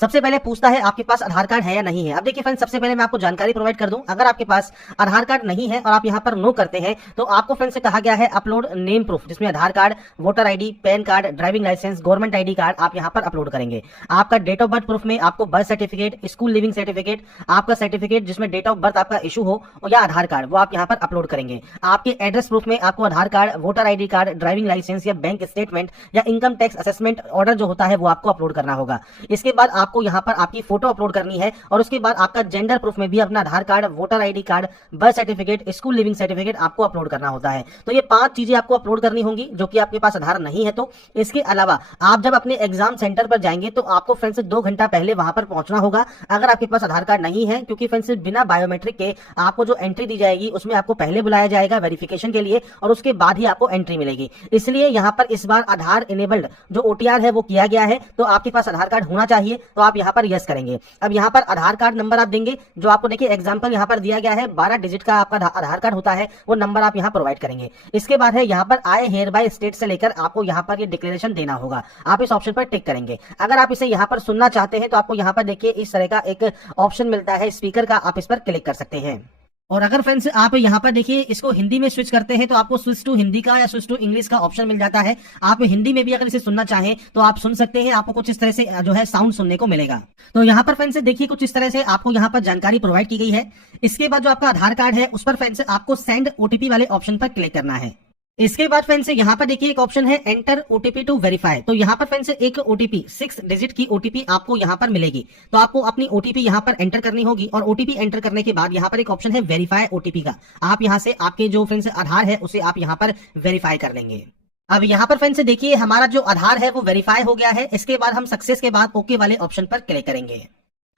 सबसे पहले पूछता है आपके पास आधार कार्ड है या नहीं है। अब देखिए फ्रेंड्स, सबसे पहले मैं आपको जानकारी प्रोवाइड कर दूं, अगर आपके पास आधार कार्ड नहीं है और आप यहां पर नो करते हैं तो आपको फ्रेंड्स से कहा गया है अपलोड नेम प्रूफ, जिसमें Aadhaar card, voter ID, PAN card, driving licence, government ID card आप यहां पर अपलोड करेंगे। आपका डेट ऑफ बर्थ प्रूफ में आपको birth certificate, school leaving certificate, आपका सर्टिफिकेट जिसमें डेट ऑफ बर्थ आपका इशू हो और या आधार कार्ड, वो आप यहां पर अपलोड करेंगे। आपके एड्रेस प्रूफ में आपको Aadhaar card, voter ID card, driving licence या बैंक स्टेटमेंट या इनकम टैक्स असेसमेंट ऑर्डर जो होता है वो आपको अपलोड करना होगा। इसके बाद आपको यहां पर आपकी फोटो अपलोड करनी है और उसके बाद आपका जेंडर प्रूफ में भी अपना Aadhaar card, voter ID card, birth certificate, school leaving certificate आपको अपलोड करना होता है। तो ये 5 चीजें आपको अपलोड करनी होंगी जो कि आपके पास आधार नहीं है। तो इसके अलावा आप जब अपने एग्जाम सेंटर पर जाएंगे तो आपको फ्रेंड्स 2 घंटा पहले वहां पर पहुंचना होगा अगर आपके पास आधार कार्ड नहीं है, क्योंकि फ्रेंड्स बिना बायोमेट्रिक के आपको जो एंट्री दी जाएगी उसमें आपको पहले बुलाया जाएगा वेरिफिकेशन के लिए और उसके बाद ही आपको एंट्री मिलेगी। इसलिए यहां पर इस बार आधार इनेबल्ड जो ओटीआर है वो किया गया है, तो आपके पास आधार कार्ड होना चाहिए। तो आप यहां पर यस करेंगे। अब यहां पर आधार कार्ड नंबर आप देंगे, जो आपको देखिए एग्जांपल यहां पर दिया गया है 12 डिजिट का आपका आधार कार्ड होता है, वो नंबर आप यहां प्रोवाइड करेंगे। इसके बाद है यहां पर आई हेयर बाय स्टेट से लेकर आपको यहां पर ये डिक्लेरेशन देना होगा, आप इस ऑप्शन पर टिक करेंगे। अगर आप इसे यहां पर सुनना चाहते हैं तो आपको यहां पर देखिए इस तरह का एक ऑप्शन मिलता है स्पीकर का, आप इस पर क्लिक कर सकते हैं। और अगर फ्रेंड्स आप यहाँ पर देखिए इसको हिंदी में स्विच करते हैं तो आपको स्विच टू हिंदी का या स्विच टू इंग्लिश का ऑप्शन मिल जाता है। आप हिंदी में भी अगर इसे सुनना चाहें तो आप सुन सकते हैं, आपको कुछ इस तरह से जो है साउंड सुनने को मिलेगा। तो यहाँ पर फ्रेंड्स देखिए कुछ इस तरह से आपको यहाँ पर जानकारी प्रोवाइड की गई है। इसके बाद जो आपका आधार कार्ड है उस पर फ्रेंड्स आपको सेंड ओटीपी वाले ऑप्शन पर क्लिक करना है। इसके बाद फ्रेंड्स यहाँ पर देखिए एक ऑप्शन है एंटर ओटीपी टू वेरीफाई। तो यहाँ पर फ्रेंड्स एक ओटीपी 6 डिजिट की ओटीपी आपको यहाँ पर मिलेगी, तो आपको अपनी ओटीपी यहाँ पर एंटर करनी होगी और ओटीपी एंटर करने के बाद यहाँ पर एक ऑप्शन है वेरीफाई ओटीपी का, आप यहाँ से आपके जो फ्रेंड्स आधार है उसे आप यहाँ पर वेरीफाई कर लेंगे। अब यहाँ पर फ्रेंड्स देखिए हमारा जो आधार है वो वेरीफाई हो गया है। इसके बाद हम सक्सेस के बाद ओके वाले ऑप्शन पर क्लिक करेंगे।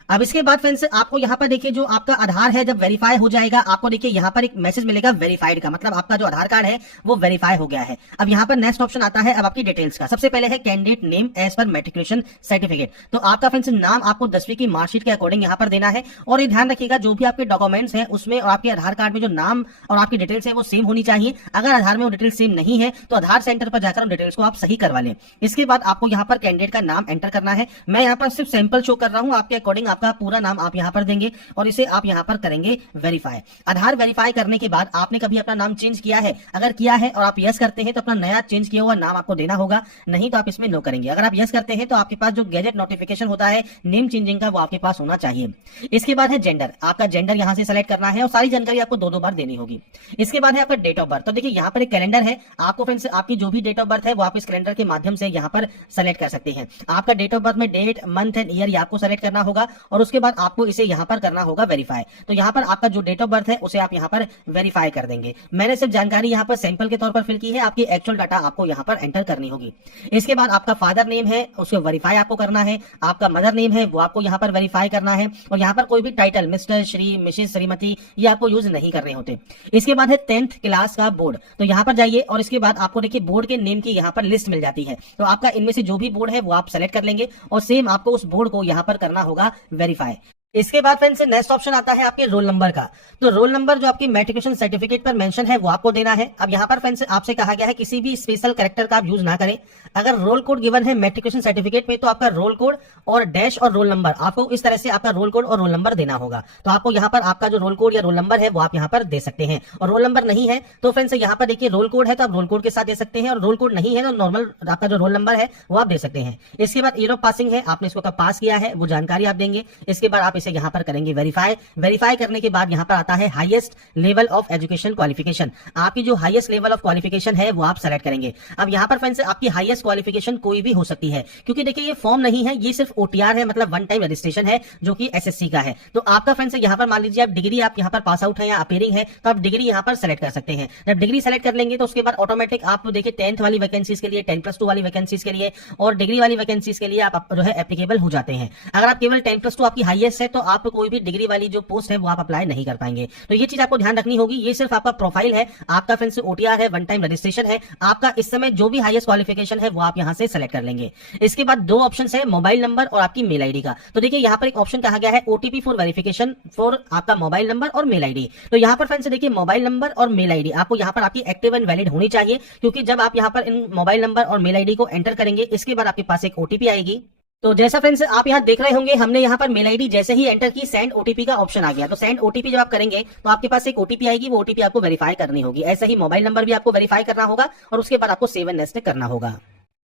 अब इसके बाद फ्रेंड्स आपको यहाँ पर देखिए जो आपका आधार है जब वेरीफाई हो जाएगा आपको देखिए यहाँ पर एक मैसेज मिलेगा वेरीफाइड का, मतलब आपका जो आधार कार्ड है वो वेरीफाई हो गया है। अब यहाँ पर नेक्स्ट ऑप्शन आता है अब आपकी डिटेल्स का। सबसे पहले है कैंडिडेट नेम एज पर मैट्रिकुलेशन सर्टिफिकेट। तो आपका फ्रेंड्स नाम आपको 10वीं की मार्कशीट के अकॉर्डिंग यहाँ पर देना है और ये ध्यान रखिएगा जो भी आपके डॉक्यूमेंट्स हैं उसमें और आपके आधार कार्ड में जो नाम और आपकी डिटेल्स है वो सेम होनी चाहिए। अगर आधार में वो डिटेल्स सेम नहीं है तो आधार सेंटर पर जाकर उन डिटेल्स को आप सही करवा लें। इसके बाद आपको यहाँ पर कैंडिडेट का नाम एंटर करना है। मैं यहाँ पर सिर्फ सैंपल शो कर रहा हूँ, आपके अकॉर्डिंग आपका पूरा नाम आप यहां पर देंगे और इसे आप यहां पर करेंगे वेरीफाई। आधार वेरीफाई करने के बाद आपने कभी अपना नाम चेंज किया है, अगर किया है और आप यस करते हैं तो अपना नया चेंज किया हुआ नाम आपको देना होगा, नहीं तो आप इसमें नो करेंगे। अगर आप यस करते हैं तो आपके पास जो गैजेट नोटिफिकेशन होता है नेम चेंजिंग का वो आपके पास होना चाहिए। इसके बाद है जेंडर, आपका जेंडर यहां से सेलेक्ट करना है और सारी जानकारी आपको 2-2 बार देनी होगी। इसके बाद है आपका डेट ऑफ बर्थ। तो देखिए यहाँ पर एक कैलेंडर है, आपको फ्रेंड्स आपकी जो भी डेट ऑफ बर्थ है वो आप इस कैलेंडर के माध्यम से यहाँ पर सेलेक्ट कर सकते हैं। आपका डेट ऑफ बर्थ में डेट, मंथ एंड ईयर आपको सेलेक्ट करना होगा और उसके बाद आपको इसे यहाँ पर करना होगा वेरीफाई। तो यहाँ पर आपका जो डेट ऑफ बर्थ है उसे आप यहाँ पर वेरीफाई कर देंगे। मैंने सिर्फ जानकारी यहाँ पर सैंपल के तौर पर फिल की है, आपकी एक्चुअल डाटा आपको यहाँ पर एंटर करनी होगी। इसके बाद आपका फादर नेम है उसको वेरीफाई आपको करना है, आपका मदर नेम है वो आपको यहाँ पर वेरीफाई करना है और यहाँ पर कोई भी title mister, Shri, Mrs, Shrimati ये आपको यूज नहीं करने होते। इसके बाद है 10th क्लास का बोर्ड। तो यहाँ पर जाइए और इसके बाद आपको देखिए बोर्ड के नेम की यहाँ पर लिस्ट मिल जाती है, तो आपका इनमें से जो भी बोर्ड है वो आप सेलेक्ट कर लेंगे और सेम आपको उस बोर्ड को यहाँ पर करना होगा वेरीफाई। इसके बाद फ्रेंड्स नेक्स्ट ऑप्शन आता है आपके रोल नंबर का। तो रोल नंबर जो आपकी मैट्रिकुलेशन सर्टिफिकेट पर मेंशन है वो आपको देना है। अब यहाँ पर फ्रेंड्स आपसे कहा गया है किसी भी स्पेशल कैरेक्टर का आप यूज ना करें। अगर रोल कोड गिवन है मैट्रिकुलेशन सर्टिफिकेट में तो आपका रोल कोड और डैश और रोल नंबर आपको इस तरह से आपका रोल कोड और रोल नंबर देना होगा। तो आपको यहाँ पर आपका जो रोल कोड या रोल नंबर है वो आप यहाँ पर दे सकते हैं और रोल नंबर नहीं है तो फ्रेंड्स यहाँ पर देखिए रोल कोड है तो आप रोल कोड के साथ दे सकते हैं और रोल कोड नहीं है तो नॉर्मल आपका जो रोल नंबर है वो आप दे सकते हैं। इसके बाद ईयर ऑफ पासिंग है, आपने इसको कब पास किया है वो जानकारी आप देंगे। इसके बाद आप इसे यहाँ पर करेंगे वेरीफाई करने के बाद यहाँ पर आता है highest level of education qualification. आपकी जो हाईएस्ट लेवल ऑफ क्वालिफिकेशन है वो आप सेलेक्ट करेंगे। अब यहाँ पर फ्रेंड्स आपकी हाईएस्ट क्वालिफिकेशन कोई भी हो सकती है, क्योंकि देखिए ये फॉर्म नहीं है, ये सिर्फ ओटीआर है, मतलब वन टाइम रजिस्ट्रेशन है जो कि एसएससी का है। तो आपका फ्रेंड्स यहाँ पर मान लीजिए आप डिग्री आप यहाँ पर पास आउट है या अपेयरिंग है तो आप डिग्री यहाँ पर सेलेक्ट कर सकते हैं। जब डिग्री सेलेक्ट कर लेंगे तो उसके बाद ऑटोमेटिक आप देखिए 10th वाली वैकेंसीज के लिए, 10+2 वाली वैकेंसीज के लिए और डिग्री वाली वैकेंसीज के लिए आप जो है एप्लीकेबल हो जाते हैं। अगर आप केवल 10+2 आपकी हाईएस्ट है तो आप कोई भी डिग्री वाली जो पोस्ट है वो आप अप्लाई नहीं कर पाएंगे। तो ये चीज आपको ध्यान रखनी होगी। ये सिर्फ आपका प्रोफाइल है, आपका फ्रेंड्स ओटीआर है, वन टाइम रजिस्ट्रेशन है, आपका इस समय जो भी हाईएस्ट क्वालिफिकेशन है वो आप यहां से सेलेक्ट कर लेंगे। इसके बाद 2 ऑप्शन है मोबाइल नंबर और आपकी मेल आईडी का। तो देखिए यहाँ पर एक ऑप्शन कहा गया है ओटीपी फॉर वेरिफिकेशन फॉर आपका मोबाइल नंबर और मेल आईडी। तो यहाँ पर फ्रेंड्स देखिए मोबाइल नंबर और मेल आईडी आपको यहाँ पर आपकी एक्टिव एंड वैलिड होनी चाहिए, क्योंकि जब आप यहाँ पर इन मोबाइल नंबर और मेल आईडी को एंटर करेंगे इसके बाद आपके पास एक ओटीपी आएगी। तो जैसा फ्रेंड्स आप यहाँ देख रहे होंगे, हमने यहाँ पर मेल आईडी जैसे ही एंटर की सेंड ओटीपी का ऑप्शन आ गया। तो सेंड ओटीपी जब आप करेंगे तो आपके पास एक ओटीपी आएगी, वो ओटीपी आपको वेरीफाई करनी होगी। ऐसे ही मोबाइल नंबर भी आपको वेरीफाई करना होगा और उसके बाद आपको सेव एंड नेक्स्ट करना होगा।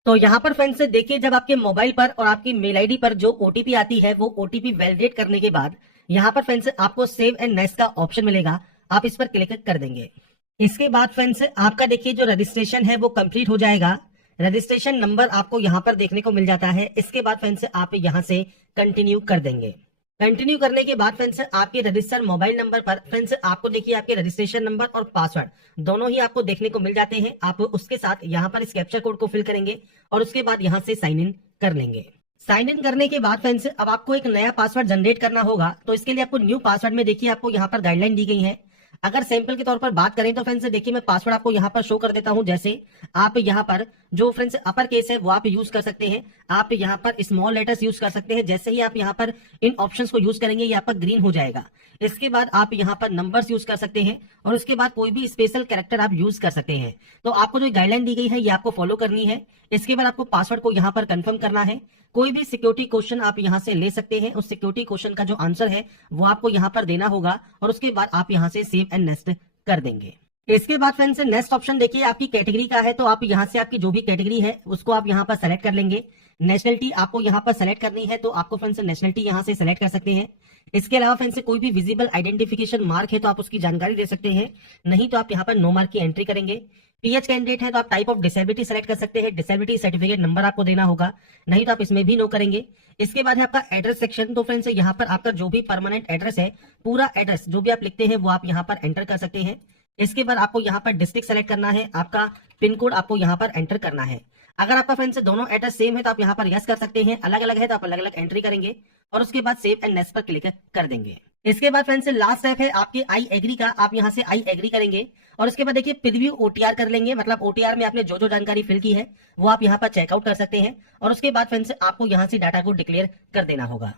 तो यहाँ पर फ्रेंड्स देखिए, जब आपके मोबाइल पर और आपकी मेल आईडी पर जो ओटीपी आती है वो ओटीपी वैलिडेट करने के बाद यहाँ पर फ्रेंड्स आपको सेव एंड नेक्स्ट का ऑप्शन मिलेगा, आप इस पर क्लिक कर देंगे। इसके बाद फ्रेंड्स आपका देखिए जो रजिस्ट्रेशन है वो कंप्लीट हो जाएगा। रजिस्ट्रेशन नंबर आपको यहाँ पर देखने को मिल जाता है। इसके बाद फ्रेंड्स आप यहाँ से कंटिन्यू कर देंगे। कंटिन्यू करने के बाद फ्रेंड्स आपके रजिस्टर्ड मोबाइल नंबर पर फ्रेंड्स आपको देखिए आपके रजिस्ट्रेशन नंबर और पासवर्ड दोनों ही आपको देखने को मिल जाते हैं। आप उसके साथ यहाँ पर इस कैप्चा कोड को फिल करेंगे और उसके बाद यहाँ से साइन इन कर लेंगे। साइन इन करने के बाद फ्रेंड्स अब आपको एक नया पासवर्ड जनरेट करना होगा। तो इसके लिए आपको न्यू पासवर्ड में देखिए आपको यहाँ पर गाइडलाइन दी गई है। अगर सैंपल के तौर पर बात करें तो फ्रेंड्स देखिए मैं पासवर्ड आपको यहाँ पर शो कर देता हूं। जैसे आप यहाँ पर जो फ्रेंड्स अपर केस है वो आप यूज कर सकते हैं, आप यहाँ पर स्मॉल लेटर्स यूज कर सकते हैं। जैसे ही आप यहाँ पर इन ऑप्शंस को यूज करेंगे ये आपका ग्रीन हो जाएगा। इसके बाद आप यहाँ पर नंबर्स यूज कर सकते हैं और उसके बाद कोई भी स्पेशल कैरेक्टर आप यूज कर सकते हैं। तो आपको जो गाइडलाइन दी गई है ये आपको फॉलो करनी है। इसके बाद आपको पासवर्ड को यहाँ पर कंफर्म करना है। कोई भी सिक्योरिटी क्वेश्चन आप यहाँ से ले सकते हैं, उस सिक्योरिटी क्वेश्चन का जो आंसर है वो आपको यहाँ पर देना होगा और उसके बाद आप यहाँ से सेव एंड नेक्स्ट कर देंगे। इसके बाद फ्रेंड्स नेक्स्ट ऑप्शन देखिए आपकी कैटेगरी का है। तो आप यहाँ से आपकी जो भी कैटेगरी है उसको आप यहाँ पर सेलेक्ट कर लेंगे। नेशनलिटी आपको यहाँ पर सेलेक्ट करनी है, तो आपको फ्रेंड्स नेशनलिटी यहाँ से सेलेक्ट कर सकते हैं। इसके अलावा फ्रेंड्स कोई भी विजिबल आइडेंटिफिकेशन मार्क है तो आप उसकी जानकारी दे सकते हैं, नहीं तो आप यहाँ पर नो मार्क की एंट्री करेंगे। पीएच कैंडिडेट है तो आप टाइप ऑफ डिसेबिलिटी सेलेक्ट कर सकते हैं, डिसेबिलिटी सर्टिफिकेट नंबर आपको देना होगा, नहीं तो आप इसमें भी नो करेंगे। इसके बाद है आपका एड्रेस सेक्शन। तो फ्रेंड्स यहाँ पर आपका जो भी परमानेंट एड्रेस है, पूरा एड्रेस जो भी आप लिखते हैं वो आप यहाँ पर एंटर कर सकते हैं। इसके बाद आपको यहाँ पर डिस्ट्रिक्ट सेलेक्ट करना है, आपका पिन कोड आपको यहाँ पर एंटर करना है। अगर आपका फ्रेंड्स दोनों एड्रेस सेम है तो आप यहाँ पर यस कर सकते हैं, अलग अलग है तो आप अलग अलग एंट्री करेंगे और उसके बाद सेव एंड नेक्स्ट पर क्लिक कर देंगे। इसके बाद फ्रेंड्स लास्ट स्टेप है आपके आई एग्री का, आप यहाँ से आई एग्री करेंगे और उसके बाद देखिए प्रीव्यू ओटीआर कर लेंगे। मतलब ओटीआर में आपने जो जो जानकारी फिल की है वो आप यहाँ पर चेकआउट कर सकते हैं और उसके बाद फ्रेंड्स आपको यहाँ से डाटा को डिक्लेयर कर देना होगा।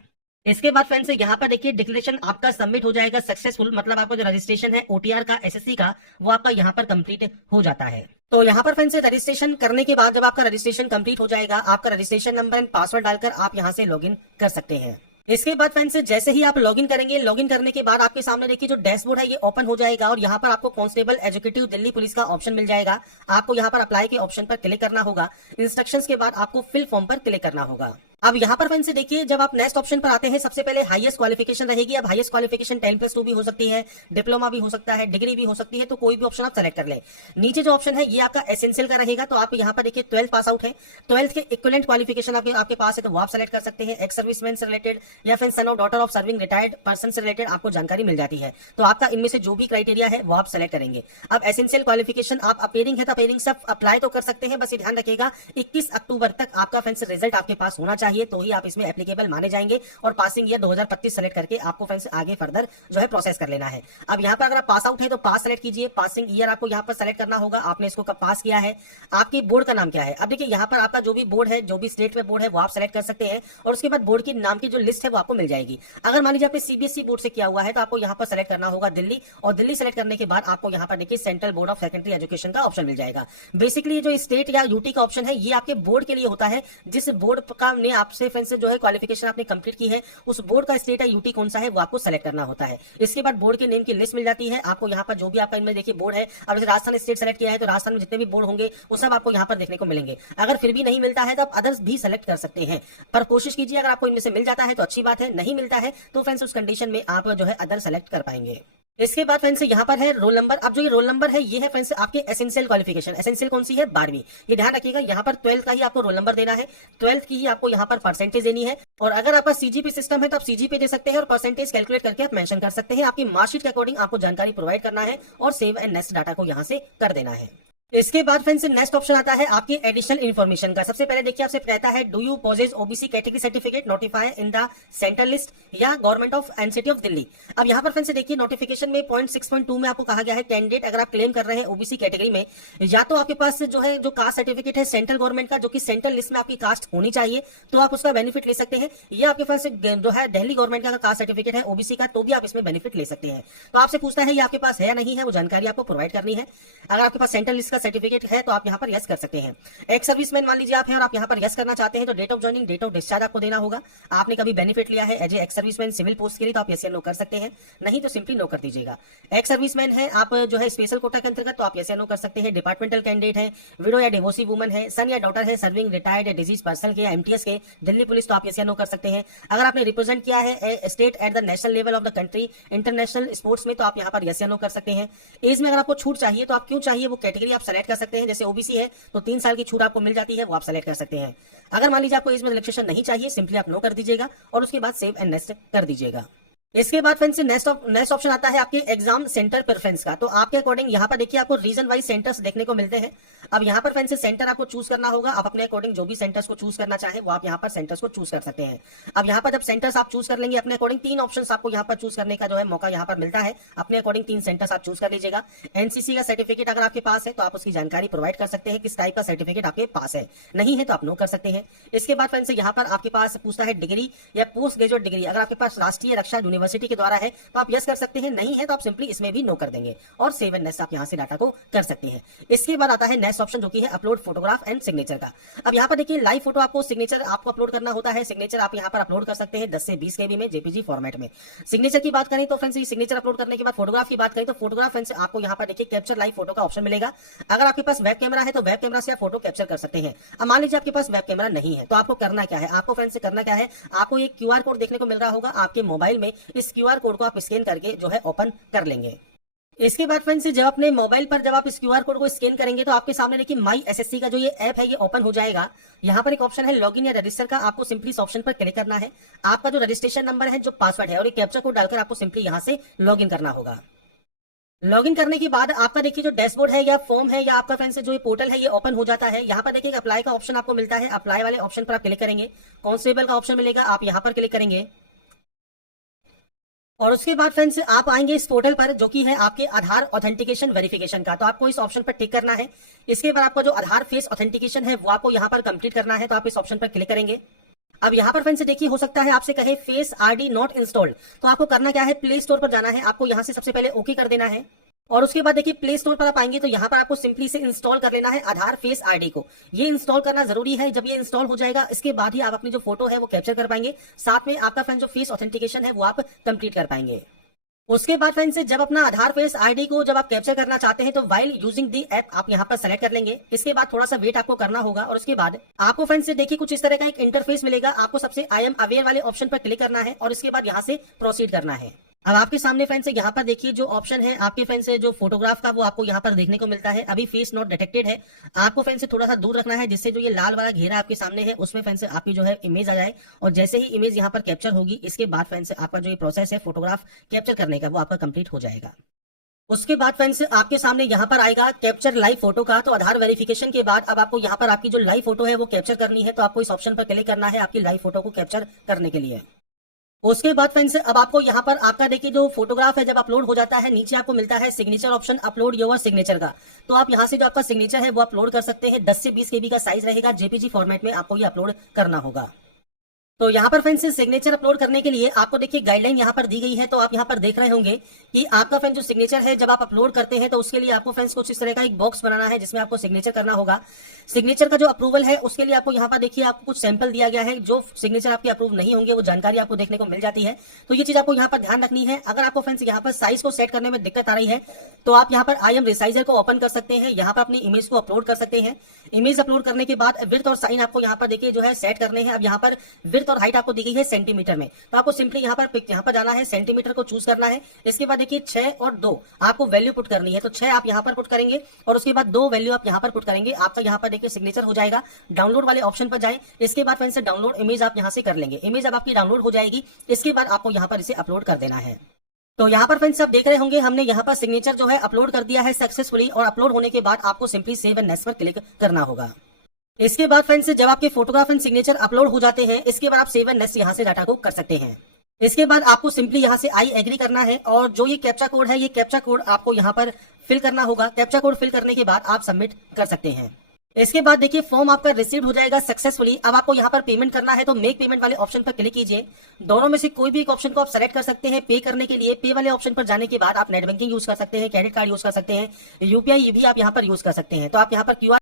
इसके बाद फ्रेंड्स यहाँ पर देखिए डिक्लेरेशन आपका सबमिट हो जाएगा सक्सेसफुल। मतलब आपका जो रजिस्ट्रेशन है ओटीआर का, एसएससी का, वो आपका यहाँ पर कंप्लीट हो जाता है। तो यहाँ पर फ्रेंड्स रजिस्ट्रेशन करने के बाद जब आपका रजिस्ट्रेशन कंप्लीट हो जाएगा, आपका रजिस्ट्रेशन नंबर एंड पासवर्ड डालकर आप यहाँ से लॉगिन कर सकते हैं। इसके बाद फ्रेंड्स जैसे ही आप लॉगिन करेंगे, लॉगिन करने के बाद आपके सामने देखिए जो डैशबोर्ड है ये ओपन हो जाएगा और यहाँ पर आपको कांस्टेबल एजुकेटिव दिल्ली पुलिस का ऑप्शन मिल जाएगा। आपको यहाँ पर अप्लाई के ऑप्शन पर क्लिक करना होगा। इंस्ट्रक्शंस के बाद आपको फिल फॉर्म पर क्लिक करना होगा। अब यहाँ पर फ्रेंड्स देखिए जब आप नेक्स्ट ऑप्शन पर आते हैं, सबसे पहले हाईएस्ट क्वालिफिकेशन रहेगी। अब हाईएस्ट क्वालिफिकेशन 10+2 भी हो सकती है, डिप्लोमा भी हो सकता है, डिग्री भी हो सकती है, तो कोई भी ऑप्शन आप सेलेक्ट कर ले। नीचे जो ऑप्शन है ये आपका एसेंशियल का रहेगा। तो आप यहाँ पर देखिए 12th पास आउट है, 12th के इक्विवेलेंट क्वालिफिकेशन आपके पास है तो वो आप सेलेक्ट कर सकते हैं। एक्स सर्विसमैन से रिलेटेड या फिर सन और daughter of serving retired person से रिलेटेड आपको जानकारी मिल जाती है। तो आपका इनमें से जो भी क्राइटेरिया है वो आप सेलेक्ट करेंगे। अब एसेंशियल क्वालिफिकेशन आप अपीयरिंग है तो अपीयरिंग सब अप्लाई तो कर सकते हैं, बस ये ध्यान रखिएगा 21 अक्टूबर तक आपका फ्रेंड्स रिजल्ट आपके पास होना चाहिए, तो ही आप इसमें एप्लीकेबल माने जाएंगे और पासिंग ईयर 2025 सेलेक्ट करके आपको फ्रेंड्स आगे फर्दर जो है प्रोसेस कर लेना है। अब यहाँ पर अगर आप पास आउट है तो पास सेलेक्ट कीजिए, पासिंग ईयर आपको यहाँ पर सेलेक्ट करना होगा, आपने इसको कब पास किया है, आपकी बोर्ड का नाम क्या है। अब देखिए यहाँ पर आपका जो भी बोर्ड है, जो भी स्टेट में बोर्ड है वो आप सेलेक्ट कर सकते हैं और उसके बाद बोर्ड की नाम की जो लिस्ट है वो आपको मिल जाएगी। अगर मान लीजिए आपने सीबीएसई बोर्ड से किया हुआ है तो आपको यहाँ पर सेलेक्ट करना होगा दिल्ली, और दिल्ली सेलेक्ट करने के बाद आपको यहाँ पर देखिए central board of secondary education का ऑप्शन मिल जाएगा। बेसिकली जो स्टेट या यूटी का ऑप्शन है ये आपके बोर्ड के लिए होता है, जिस बोर्ड का ने आपसे फ्रेंड्स जो है क्वालिफिकेशन आपने कंप्लीट की है उस बोर्ड का स्टेट या यूटी कौन सा है वो आपको सेलेक्ट करना होता है। इसके बाद बोर्ड के नेम की लिस्ट मिल जाती है आपको यहाँ पर, जो भी आपका इनमें देखिए बोर्ड है। अब जैसे राजस्थान स्टेट सेलेक्ट किया है तो राजस्थान में जितने भी बोर्ड होंगे वो सब आपको यहाँ पर देखने को मिलेंगे। अगर फिर भी नहीं मिलता है तो आप अदर्स भी सेलेक्ट कर सकते हैं, पर कोशिश कीजिए अगर आपको इनमें से मिल जाता है तो अच्छी बात है, नहीं मिलता है तो फ्रेंड्स उस कंडीशन में आप जो है अदर सेलेक्ट कर पाएंगे। इसके बाद फ्रेंड्स यहाँ पर है रोल नंबर। अब जो ये रोल नंबर है ये है फ्रेंड्स आपके एसेंशियल क्वालिफिकेशन। एसेंशियल कौन सी है? 12वीं। ये ध्यान रखिएगा यहाँ पर 12th का ही आपको रोल नंबर देना है, 12th की ही आपको यहाँ पर परसेंटेज देनी है। और अगर आपका सीजीपी सिस्टम है तो आप सीजीपी दे सकते हैं और परसेंटेज कैलकुलेट करके आप मेंशन कर सकते हैं। आपकी मार्कशीट के अकॉर्डिंग आपको जानकारी प्रोवाइड करना है और सेव एंड नेक्स्ट डाटा को यहाँ से कर देना है। इसके बाद फ्रेंड्स नेक्स्ट ऑप्शन आता है आपकी एडिशनल इन्फॉर्मेशन का। सबसे पहले देखिए आपसे कहता है do you possess OBC category certificate notified in the central list या government of NCT of Delhi. अब यहाँ पर फ्रेंड्स देखिए नोटिफिकेशन में पॉइंट 6.2 में आपको कहा गया है कैंडिडेट अगर आप क्लेम कर रहे हैं ओबीसी कैटेगरी में, या तो आपके पास जो है जो कास्ट सर्टिफिकेट है सेंट्रल गवर्नमेंट का जो कि सेंट्रल लिस्ट में आपकी कास्ट होनी चाहिए तो आप उसका बेनिफिट ले सकते हैं, या आपके पास जो है दिल्ली गवर्नमेंट का कास्ट सर्टिफिकेट है ओबीसी का तो भी आप इसमें बेनिफिट ले सकते हैं। तो आपसे पूछता है ये आपके पास है या नहीं है, वो जानकारी आपको प्रोवाइड करनी है। अगर आपके पास सेंट्रल लिस्ट का का सर्टिफिकेट है तो आप यहाँ पर यस कर सकते हैं। एक्स सर्विसमैन मान लीजिए आप हैं और आप यहाँ पर यस करना चाहते हैं तो date of joining, date of discharge आपको देना होगा। आपने कभी बेनिफिट लिया है as a ex serviceman civil post के लिए तो आप यस या नो कर सकते हैं, नहीं तो सिंपली नो कर दीजिएगा। एक्स सर्विसमैन है आप जो है स्पेशल कोटा के अंतर्गत तो आप यस या नो कर सकते हैं। डिपार्टमेंटल कैंडिडेट है, विडो या डिवोर्सी वुमन है, सन या डॉटर है सर्विंग रिटायर्ड या डिजीज पर्सन के या एमटीएस के, दिल्ली पुलिस तो आप यस या नो कर सकते हैं। अगर आपने रिप्रेजेंट किया है state at the national level of the country international sports में तो आप यहाँ पर यस या नो कर सकते हैं। एज में अगर आपको छूट चाहिए तो आप क्यों चाहिए वो कैटेगरी आप सेलेक्ट कर सकते हैं। जैसे ओबीसी है तो 3 साल की छूट आपको मिल जाती है, वो आप सेलेक्ट कर सकते हैं। अगर मान लीजिए आपको एज में रिलैक्सेशन नहीं चाहिए, सिंपली आप नो कर दीजिएगा और उसके बाद सेव एंड नेक्स्ट कर दीजिएगा। इसके बाद फ्रेंड्स नेक्स्ट ऑप्शन आता है आपके एग्जाम सेंटर प्रेफरेंस का। तो आपके अकॉर्डिंग यहाँ पर देखिए आपको रीजन वाइज सेंटर्स देखने को मिलते हैं। अब यहाँ पर फ्रेंड्स सेंटर आपको चूज करना होगा। आप अपने अकॉर्डिंग जो भी सेंटर्स को चूज करना चाहे वो आप यहाँ पर सेंटर्स को चूज कर सकते हैं। अब यहाँ पर जब सेंटर्स आप चूज कर लेंगे अपने अकॉर्डिंग 3 ऑप्शन आपको यहाँ पर चूज करने का जो है मौका यहाँ पर मिलता है। अपने अकॉर्डिंग 3 सेंटर्स आप चूज कर लीजिएगा। एनसीसी का सर्टिफिकेट अगर आपके पास है तो आप उसकी जानकारी प्रोवाइड कर सकते हैं, किस टाइप का सर्टिफिकेट आपके पास है। नहीं है तो आप नो कर सकते हैं। इसके बाद फ्रेंड्स यहाँ पर आपके पास पूछता है डिग्री या पोस्ट ग्रेजुएट डिग्री। अगर आपके पास राष्ट्रीय रक्षा यूनिवर्सिटी के द्वारा है तो आप यस कर सकते हैं, नहीं है तो आप सिंपली इसमें भी नो कर देंगे और सेव एंड नेक्स्ट आप यहां से डाटा को कर सकते हैं। इसके बाद आता है नेक्स्ट ऑप्शन जो कि है अपलोड फोटोग्राफ एंड सिग्नेचर का। अब यहां पर देखिए लाइव फोटो आपको सिग्नेचर आपको अपलोड करना होता है। सिग्नेचर आप यहां पर अपलोड कर सकते हैं 10 से 20 केबी में जेपीजी फॉर्मेट में। सिग्नेचर की बात करें तो फ्रेंड्स सिग्नेचर अपलोड करने के बाद फोटोग्राफ की बात करें तो फोटोग्राफ फ्रेंड्स आपको यहां पर देखिए कैप्चर लाइव फोटो का ऑप्शन मिलेगा। अगर आपके पास वेब कैमरा है तो वेब कैमरा से आप फोटो कैप्चर कर सकते हैं। अब मान लीजिए आपके पास वेब कैमरा नहीं है तो आपको करना क्या है, आपको फ्रेंड्स करना क्या है, आपको एक क्यूआर कोड देखने को मिल रहा होगा आपके मोबाइल में। इस क्यूआर कोड को आप स्कैन करके जो है ओपन कर लेंगे। इसके बाद फ्रेंड्स जब अपने मोबाइल पर जब आप इस क्यूआर कोड को स्कैन करेंगे तो आपके सामने देखिए माई एसएससी का जो ये ऐप है ये ओपन हो जाएगा। यहाँ पर एक ऑप्शन है लॉगिन या रजिस्टर का, आपको सिंपली इस ऑप्शन पर क्लिक करना है। आपका जो रजिस्ट्रेशन नंबर है, जो पासवर्ड है और एक कैप्चा कोड डालकर आपको सिंपली यहाँ से लॉगिन करना होगा। लॉगिन करने के बाद आपका देखिए जो डैशबोर्ड है या फॉर्म है या आपका फ्रेंड्स जो ये पोर्टल है ये ओपन हो जाता है। यहाँ पर देखिए अप्लाई का ऑप्शन आपको मिलता है। अप्लाई वाले ऑप्शन पर आप क्लिक करेंगे, कांस्टेबल का ऑप्शन मिलेगा, आप यहाँ पर क्लिक करेंगे और उसके बाद फ्रेंड्स आप आएंगे इस पोर्टल पर जो कि है आपके आधार ऑथेंटिकेशन वेरिफिकेशन का। तो आपको इस ऑप्शन पर टिक करना है। इसके बाद आपका जो आधार फेस ऑथेंटिकेशन है वो आपको यहाँ पर कंप्लीट करना है। तो आप इस ऑप्शन पर क्लिक करेंगे। अब यहाँ पर फ्रेंड्स देखिए हो सकता है आपसे कहे फेस आरडी नॉट इंस्टॉल्ड, तो आपको करना क्या है, प्ले स्टोर पर जाना है। आपको यहाँ से सबसे पहले ओके कर देना है और उसके बाद देखिए प्ले स्टोर पर आप आएंगे तो यहाँ पर आपको सिंपली से इंस्टॉल कर लेना है आधार फेस आईडी को। ये इंस्टॉल करना जरूरी है। जब ये इंस्टॉल हो जाएगा इसके बाद ही आप अपनी जो फोटो है वो कैप्चर कर पाएंगे, साथ में आपका फ्रेंड जो फेस ऑथेंटिकेशन है वो आप कंप्लीट कर पाएंगे। उसके बाद फ्रेंड्स जब अपना आधार फेस आईडी को जब आप कैप्चर करना चाहते हैं तो वाइल यूजिंग दी ऐप आप यहाँ पर सेलेक्ट कर लेंगे। इसके बाद थोड़ा सा वेट आपको करना होगा और उसके बाद आपको फ्रेंड्स देखिए कुछ इस तरह का एक इंटरफेस मिलेगा। आपको सबसे आई एम अवेयर वाले ऑप्शन पर क्लिक करना है और इसके बाद यहाँ से प्रोसीड करना है। अब आपके सामने फ्रेंड्स यहाँ पर देखिए जो ऑप्शन है आपके फ्रेंड्स जो फोटोग्राफ का वो आपको यहाँ पर देखने को मिलता है। अभी फेस नॉट डिटेक्टेड है, आपको फ्रेंड्स थोड़ा सा दूर रखना है जिससे जो ये लाल वाला घेरा आपके सामने है उसमें फ्रेंड्स आपकी जो है इमेज आ जाए और जैसे ही इमेज यहाँ पर कैप्चर होगी इसके बाद फ्रेंड्स आपका जो ये प्रोसेस है फोटोग्राफ कैप्चर करने का वो आपका कंप्लीट हो जाएगा। उसके बाद फ्रेंड्स आपके सामने यहाँ पर आएगा कैप्चर लाइव फोटो का। तो आधार वेरिफिकेशन के बाद अब आपको यहाँ पर आपकी जो लाइव फोटो है वो कैप्चर करनी है। तो आपको इस ऑप्शन पर क्लिक करना है आपकी लाइव फोटो को कैप्चर करने के लिए। उसके बाद फ्रेंड्स अब आपको यहाँ पर आपका देखिए जो फोटोग्राफ है जब अपलोड हो जाता है नीचे आपको मिलता है signature option, upload your signature का। तो आप यहाँ से जो आपका सिग्नेचर है वो अपलोड कर सकते हैं। 10 से 20 केबी का साइज रहेगा, जेपीजी फॉर्मेट में आपको ये अपलोड करना होगा। तो यहाँ पर फ्रेंड्स सिग्नेचर अपलोड करने के लिए आपको देखिए गाइडलाइन यहाँ पर दी गई है। तो आप यहाँ पर देख रहे होंगे कि आपका फ्रेंड जो सिग्नेचर है जब आप अपलोड करते हैं तो उसके लिए आपको फ्रेंड्स कुछ इस तरह का एक बॉक्स बनाना है जिसमें आपको सिग्नेचर करना होगा। सिग्नेचर का जो अप्रूवल है उसके लिए आपको यहाँ पर देखिए आपको कुछ सैंपल दिया गया है। जो सिग्नेचर आपके अप्रूव नहीं होंगे वो जानकारी आपको देखने को मिल जाती है। तो ये चीज आपको यहाँ पर ध्यान रखनी है। अगर आपको फ्रेंड्स यहाँ पर साइज को सेट करने में दिक्कत आ रही है तो आप यहाँ पर आई एम रिसाइजर को ओपन कर सकते हैं। यहाँ पर अपनी इमेज को अपलोड कर सकते हैं। इमेज अपलोड करने के बाद विड्थ और साइन आपको यहाँ पर देखिए जो है सेट करने हैं। अब यहाँ पर विड्थ और हाइट आपको दी गई है सेंटीमीटर में, तो आपको सिंपली यहाँ पर जाना है, सेंटीमीटर को चूज करना है। इसके बाद देखिए 6 और 2 आपको वैल्यू पुट करनी है। तो 6 आप यहाँ पर पुट करेंगे और उसके बाद 2 वैल्यू आप यहाँ पर पुट करेंगे। आपका यहाँ पर देखिए सिग्नेचर हो जाएगा। डाउनलोड वाले ऑप्शन पर जाए। इसके बाद फ्रेंड्स डाउनलोड इमेज आप यहाँ से कर लेंगे। इमेज अब आपकी डाउनलोड हो जाएगी। इसके बाद आपको यहाँ पर इसे अपलोड कर देना है। तो यहाँ पर फ्रेंड्स आप देख रहे होंगे हमने यहाँ पर सिग्नेचर जो है अपलोड कर दिया है सक्सेसफुली और अपलोड होने के बाद आपको सिंपली सेव एंड नेक्स्ट पर क्लिक करना होगा। इसके बाद फ्रेंड्स जब आपके फोटोग्राफ एंड सिग्नेचर अपलोड हो जाते हैं इसके बाद आप सेव एंड नेक्स्ट यहाँ से डाटा को कर सकते हैं। इसके बाद आपको सिंपली यहाँ से आई एग्री करना है और जो ये कैप्चा कोड है ये कैप्चा कोड आपको यहाँ पर फिल करना होगा। कैप्चा कोड फिल करने के बाद आप सबमिट कर सकते हैं। इसके बाद देखिए फॉर्म आपका रिसीव हो जाएगा सक्सेसफुली। अब आपको यहाँ पर पेमेंट करना है तो मेक पेमेंट वाले ऑप्शन पर क्लिक कीजिए। दोनों में से कोई भी एक ऑप्शन को आप सेलेक्ट कर सकते हैं। पे करने के लिए पे वाले ऑप्शन पर जाने के बाद आप नेट बैंकिंग यूज कर सकते हैं, क्रेडिट कार्ड यूज कर सकते हैं, यूपीआई भी आप यहाँ पर यूज कर सकते हैं। तो आप यहाँ पर क्यूआर